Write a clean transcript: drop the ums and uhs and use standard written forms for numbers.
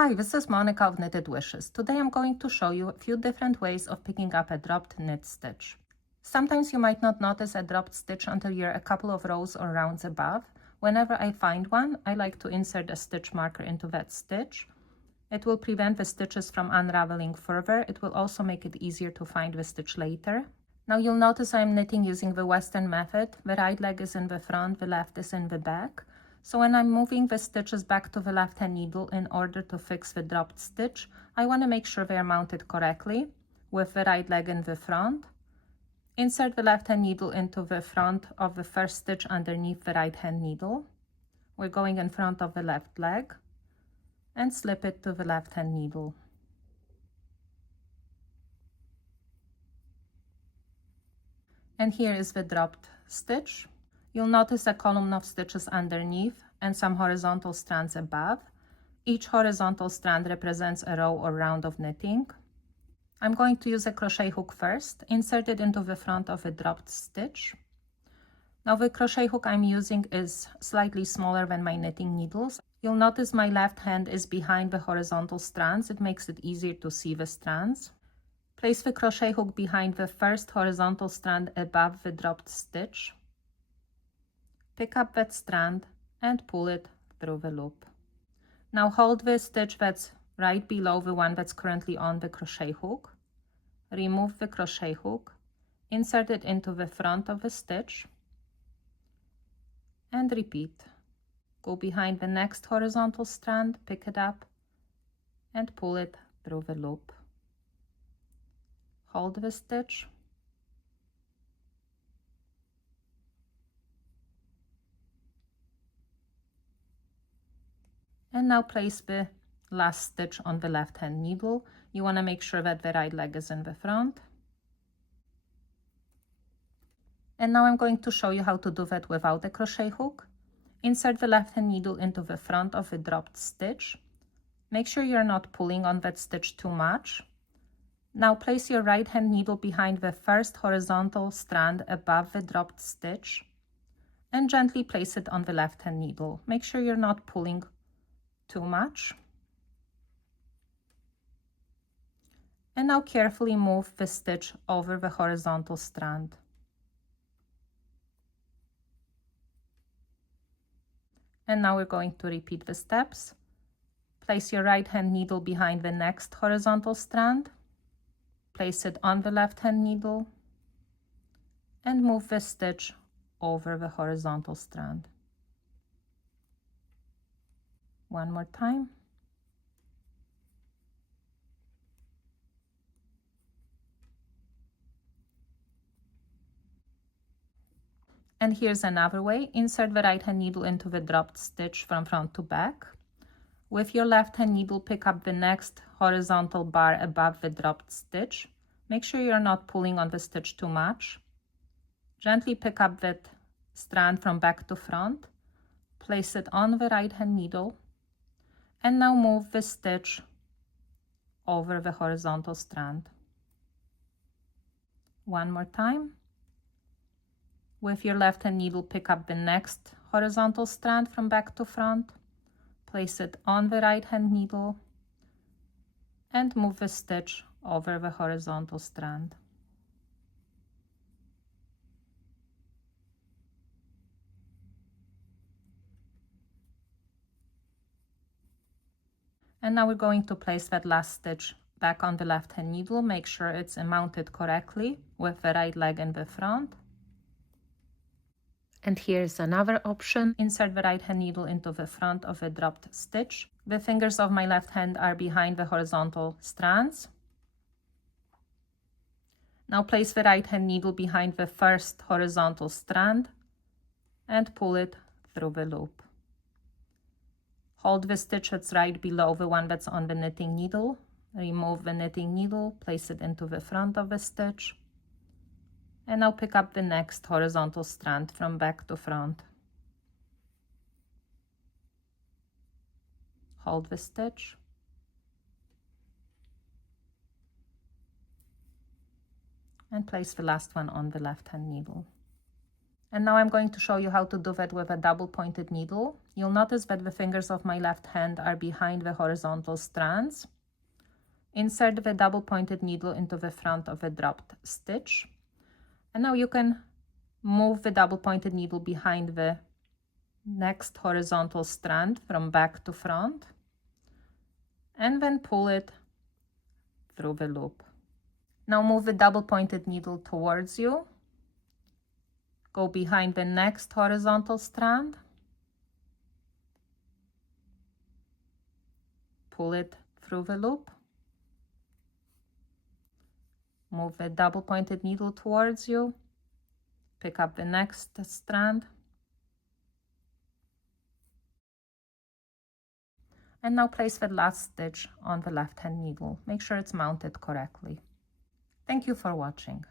Hi, this is Monica of Knitted Wishes. Today I'm going to show you a few different ways of picking up a dropped knit stitch. Sometimes you might not notice a dropped stitch until you're a couple of rows or rounds above. Whenever I find one, I like to insert a stitch marker into that stitch. It will prevent the stitches from unraveling further. It will also make it easier to find the stitch later. Now you'll notice I'm knitting using the Western method. The right leg is in the front, the left is in the back. So when I'm moving the stitches back to the left hand needle in order to fix the dropped stitch, I want to make sure they are mounted correctly with the right leg in the front. Insert the left hand needle into the front of the first stitch underneath the right hand needle. We're going in front of the left leg and slip it to the left hand needle. And here is the dropped stitch. You'll notice a column of stitches underneath and some horizontal strands above. Each horizontal strand represents a row or round of knitting. I'm going to use a crochet hook first, insert it into the front of a dropped stitch. Now the crochet hook I'm using is slightly smaller than my knitting needles. You'll notice my left hand is behind the horizontal strands. It makes it easier to see the strands. Place the crochet hook behind the first horizontal strand above the dropped stitch. Pick up that strand and pull it through the loop. Now hold the stitch that's right below the one that's currently on the crochet hook. Remove the crochet hook, insert it into the front of the stitch, and repeat. Go behind the next horizontal strand, pick it up, and pull it through the loop. Hold the stitch, and now place the last stitch on the left hand needle. You want to make sure that the right leg is in the front. And now I'm going to show you how to do that without a crochet hook. Insert the left hand needle into the front of the dropped stitch. Make sure you're not pulling on that stitch too much. Now place your right hand needle behind the first horizontal strand above the dropped stitch and gently place it on the left hand needle. Make sure you're not pulling too much. And now carefully move the stitch over the horizontal strand. And now we're going to repeat the steps. Place your right hand needle behind the next horizontal strand. Place it on the left hand needle and move the stitch over the horizontal strand. One more time. And here's another way. Insert the right hand needle into the dropped stitch from front to back. With your left hand needle, pick up the next horizontal bar above the dropped stitch. Make sure you're not pulling on the stitch too much. Gently pick up that strand from back to front. Place it on the right hand needle. And now move the stitch over the horizontal strand. One more time. With your left hand needle, pick up the next horizontal strand from back to front. Place it on the right hand needle and move the stitch over the horizontal strand. And now we're going to place that last stitch back on the left hand needle. Make sure it's mounted correctly with the right leg in the front. And here's another option. Insert the right hand needle into the front of a dropped stitch. The fingers of my left hand are behind the horizontal strands. Now place the right hand needle behind the first horizontal strand and pull it through the loop. Hold the stitch that's right below the one that's on the knitting needle. Remove the knitting needle, place it into the front of the stitch. And now pick up the next horizontal strand from back to front. Hold the stitch. And place the last one on the left hand needle. And now I'm going to show you how to do that with a double pointed needle. You'll notice that the fingers of my left hand are behind the horizontal strands. Insert the double pointed needle into the front of a dropped stitch. And now you can move the double pointed needle behind the next horizontal strand from back to front, and then pull it through the loop. Now move the double pointed needle towards you. Go behind the next horizontal strand. Pull it through the loop. Move the double pointed needle towards you. Pick up the next strand. And now place the last stitch on the left hand needle. Make sure it's mounted correctly. Thank you for watching.